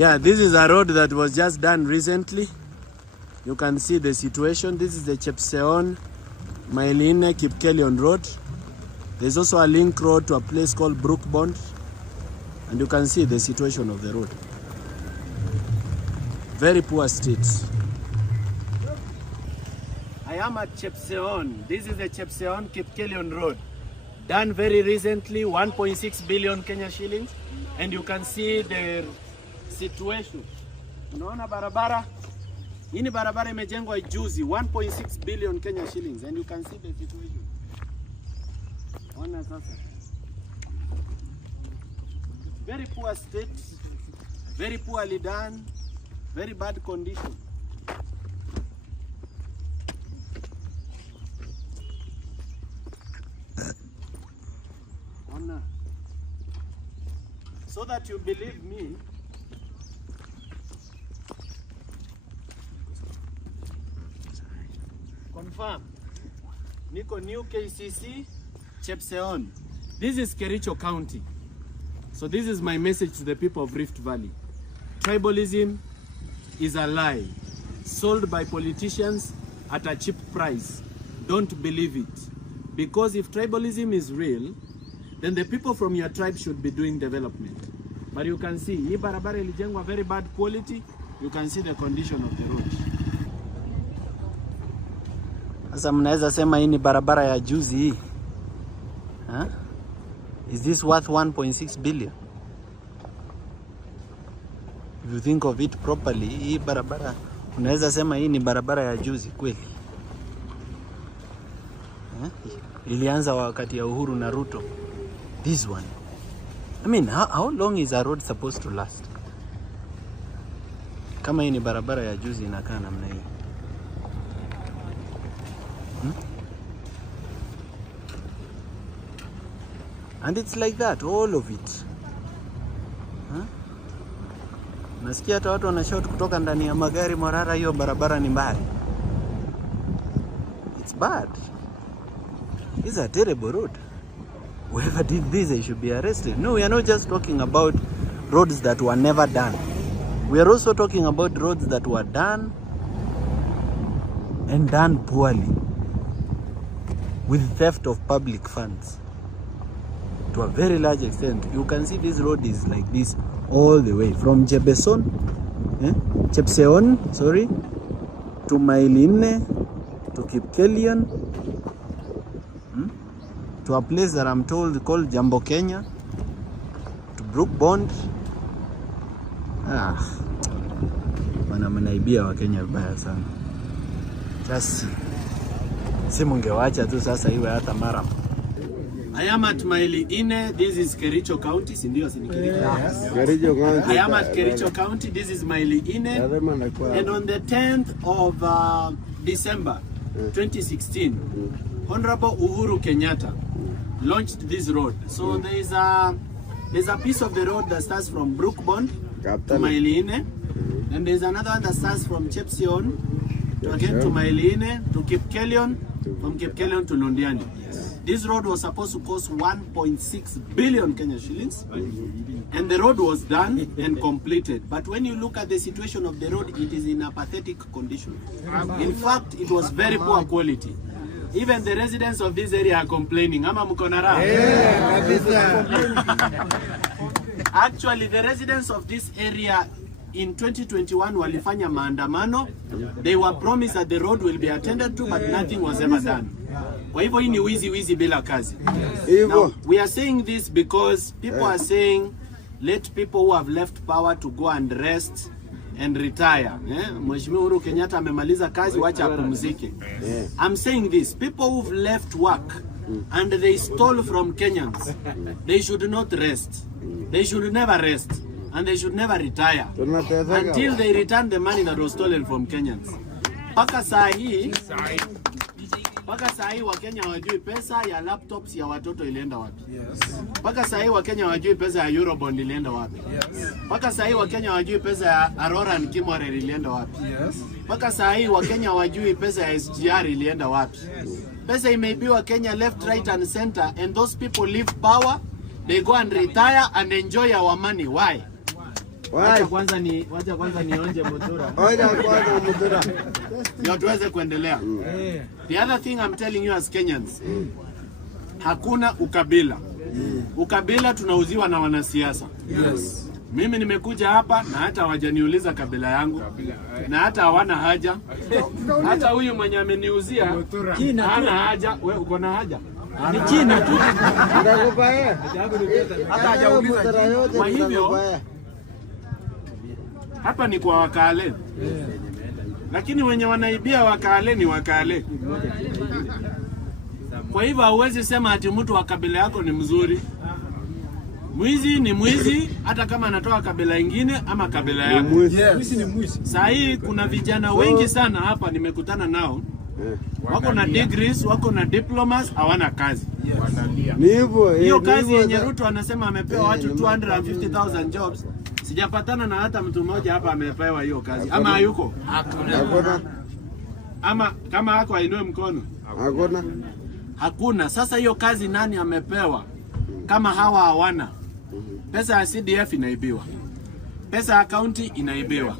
Yeah, this is a road that was just done recently. You can see the situation. This is the Chepseon Mailine Kipkelion Road. There's also a link road to a place called Brookbond. And you can see the situation of the road. Very poor streets. I am at Chepseon. This is the Chepseon Kipkelion Road. Done very recently, 1.6 billion Kenya shillings. And you can see the situation. Unaona barabara? Hii ni barabara imejengwa juzi, 1.6 billion Kenya shillings. And you can see the situation. Ona sasa. Very poor state, very poorly done, very bad condition. So that you believe me, confirm. Niko New KCC, Chepseon. This is Kericho County. So this is my message to the people of Rift Valley. Tribalism is a lie, sold by politicians at a cheap price. Don't believe it. Because if tribalism is real, then the people from your tribe should be doing development. But you can see, hii barabara ilijengwa very bad quality. You can see the condition of the road. Sasa mnaweza sema hii ni barabara ya juzi hii. Huh? Is this worth 1.6 billion? If you think of it properly, hii barabara unaweza sema hii ni barabara ya juzi kweli. Ilianza wakati ya Uhuru na Ruto. This one. I mean, how long is a road supposed to last? Kama hii ni barabara ya juzi inakaa namna hii. And it's like that, all of it. Nasikia hata watu wanashout kutoka ndani ya magari Morara, hiyo barabara ni mbaya. It's bad. It's a terrible road. Whoever did this, they should be arrested. No, we are not just talking about roads that were never done. We are also talking about roads that were done and done poorly, with theft of public funds to a very large extent. You can see this road is like this all the way from Chepseon, to Mailine, to Kipkelion, to a place that I'm told called Jambo Kenya, to Brookbond. Manaibia wa Kenya vibaya sana. Just si mungewacha tu sasa iwe hata mara. I am at Mailine. This is Kericho County. Sindio, si Kericho? Yes. Kericho County. I am at Kericho County. This is Mailine. And on the 10th of December 2016, Honorable Uhuru Kenyatta launched this road. So there's a piece of the road that starts from Brookbond to Mailine. And there's another one that starts from Chepseon to Mailine, to Kipkelion, from Kipkelion to Londiani. This road was supposed to cost 1.6 billion Kenya shillings, and the road was done and completed. But when you look at the situation of the road, it is in a pathetic condition. In fact, it was very poor quality. Even the residents of this area are complaining. Ama mkonara. Actually, the residents of this area in 2021 walifanya maandamano. They were promised that the road will be attended to, but nothing was ever done. Kwa hivyo hii ni wizi bila kazi. Now, we are saying this because people are saying, let people who have left power to go and rest and retire. Mheshimiwa Uhuru Kenyatta amemaliza kazi, wacha apumzike. I'm saying this, people who've left work and they stole from Kenyans, they should not rest. They should never rest. And they should never retire until they return the money that was stolen from Kenyans. Paka saa hii Wakenya hawajui pesa ya laptops ya watoto ilienda wapi. Paka saa hii Wakenya hawajui pesa ya Eurobond ilienda wapi. Paka saa hii Wakenya hawajui pesa ya Aurora and Kimorel ilienda wapi. Paka saa hii Wakenya hawajui pesa ya SGR ilienda wapi. Pesa imeibiwa Kenya left, right and center, and those people leave power, they go and retire and enjoy our money. Why? Wacha kwanza nionje mutura. Oja kwanza mutura. Ndio tuweze kuendelea. The other thing I'm telling you as Kenyans. Hakuna ukabila. Ukabila tunauziwa na wanasiasa. Yes. Mimi nimekuja hapa na hata hawajaniuliza kabila yangu. Na hata hawana haja. Hata huyu mwenye ameniuzia hana haja. Wewe uko na haja? Ni China tu. Ndakupa yeye. Hata hajauliza yote. Kwa hivyo hapa ni kwa Wakale. Lakini wenye wanaibia Wakale ni Wakale. Kwa hivyo hauwezi sema ati mtu wa kabila yako ni mzuri. Mwizi ni mwizi hata kama anatoa kabila ingine ama kabila yako. Mwizi ni mwizi. Saa hii kuna vijana wengi sana hapa nimekutana nao. Wako na degrees, wako na diplomas, hawana kazi. Ni hivyo. Hiyo kazi yenye Ruto anasema amepewa watu 250,000 jobs. Sijapatana na hata mtu mmoja hapa amepewa hiyo kazi. Ama hayuko? Hakuna. Ama kama hako ainue mkono. Hakuna. Hakuna. Sasa hiyo kazi nani amepewa? Kama hawa hawana. Pesa ya CDF inaibiwa. Pesa ya county inaibiwa.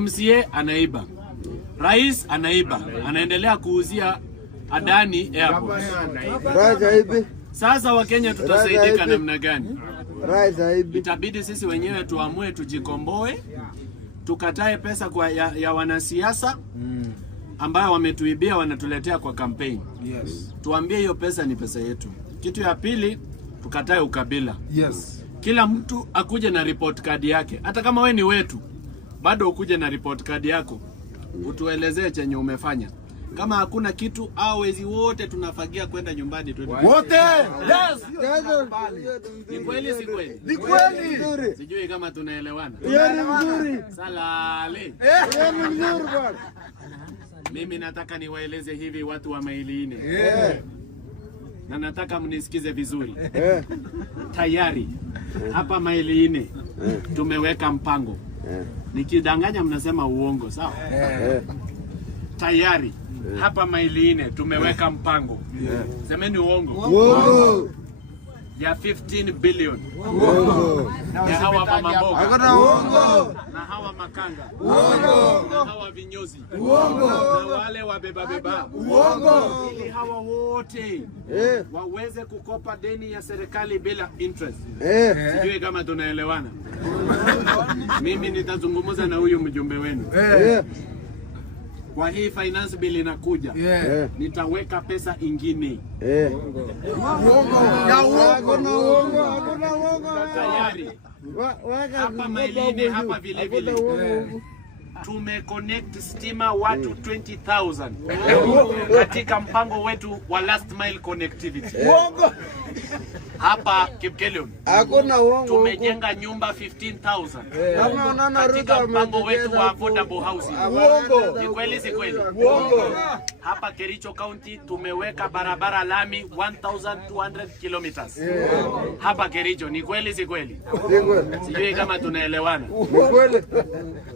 MCA anaiba. Rais anaiba. Anaendelea kuuzia Adani Airport. Sasa Wakenya tutasaidika namna gani? Itabidi sisi wenyewe tuamue tujikomboe. Tukatae pesa kwa ya wanasiasa ambayo wametuibia wanatuletea kwa campaign. Yes. Tuambie hiyo pesa ni pesa yetu. Kitu ya pili, tukatae ukabila. Yes. Kila mtu akuje na report card yake. Hata kama we ni wetu, bado ukuje na report card yako. Utuelezee chenye umefanya. Kama hakuna kitu, wezi wote tunafagia kwenda nyumbani tu. Wote! Yes! Ni kweli si kweli? Ni kweli! Sijui kama tunaelewana. Yeye ni mzuri. Salale. Yeye ni mzuri bwana. Mimi nataka niwaeleze hivi watu wa Maili Nne. Na nataka mnisikize vizuri. Tayari hapa Maili Nne tumeweka mpango. Nikidanganya mnasema uongo, sawa? Tayari hapa Maili Nne tumeweka mpango. Semeni uongo. Uongo. Ya 15 billion. Uongo. Ya hawa mama mboga. Hakuna uongo. Na hawa makanga. Uongo. Na hawa vinyozi. Uongo. Na wale wabeba. Uongo. Ili hawa wote waweze kukopa deni ya serikali bila interest. Sijui kama tunaelewana. Mimi nitazungumza na huyu mjumbe wenu. Kwa hii finance bill inakuja, nitaweka pesa ingine. Hakuna uongo. Tayari. Hapa Maili Nne hapa vile vile. Tumeconnect stima watu 20,000 katika mpango wetu wa last mile connectivity. Hapa Kipkelion. Hakuna uongo. Tumejenga nyumba 15,000 katika mpango wetu wa affordable housing. Ni kweli si kweli? Hapa Kericho County tumeweka barabara lami 1200 kilometers. Hapa Kericho, ni kweli si kweli? Sijui kama tunaelewana.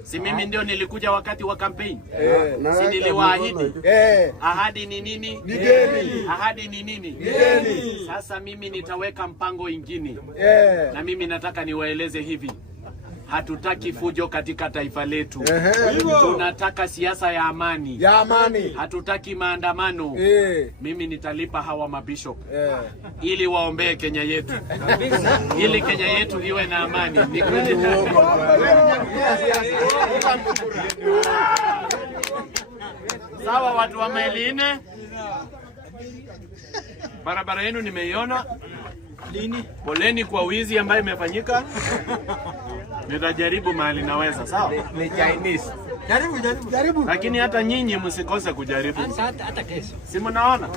Si mimi ndio nilikuja wakati wa campaign. Si niliwaahidi. Ahadi ni nini? Ahadi ni nini? Sasa mimi nitaweka mpango ingine. Na mimi nataka niwaeleze hivi. Hatutaki fujo katika taifa letu. Tunataka siasa ya amani. Hatutaki maandamano. Mimi nitalipa hawa mabishop ili waombee Kenya yetu. Ili Kenya yetu iwe na amani. Ni kweli. Sawa watu wa Maili Nne. Barabara yenu nimeiona. Poleni kwa wizi ambayo imefanyika. Nitajaribu mahali naweza, sawa? Ni Chinese. Jaribu. Lakini hata nyinyi msikose kujaribu. Hata kesho. Si mnaona?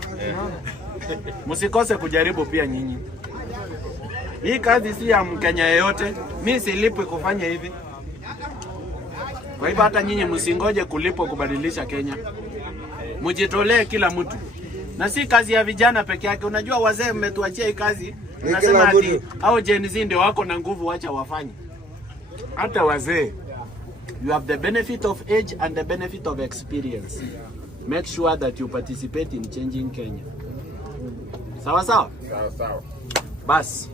Msikose kujaribu pia nyinyi. Hii kazi si ya Mkenya yeyote. Mimi silipwi kufanya hivi. Kwa hivyo hata nyinyi msingoje kulipwa kubadilisha Kenya. Mjitolee kila mtu. Na si kazi ya vijana peke yake. Unajua wazee mmetuachia hii kazi. Unasema ati hao Gen Z ndio wako na nguvu, acha wafanye. Hata wazee, you have the benefit of age and the benefit of experience. Make sure that you participate in changing Kenya. Sawa sawa? Sawa. Basi.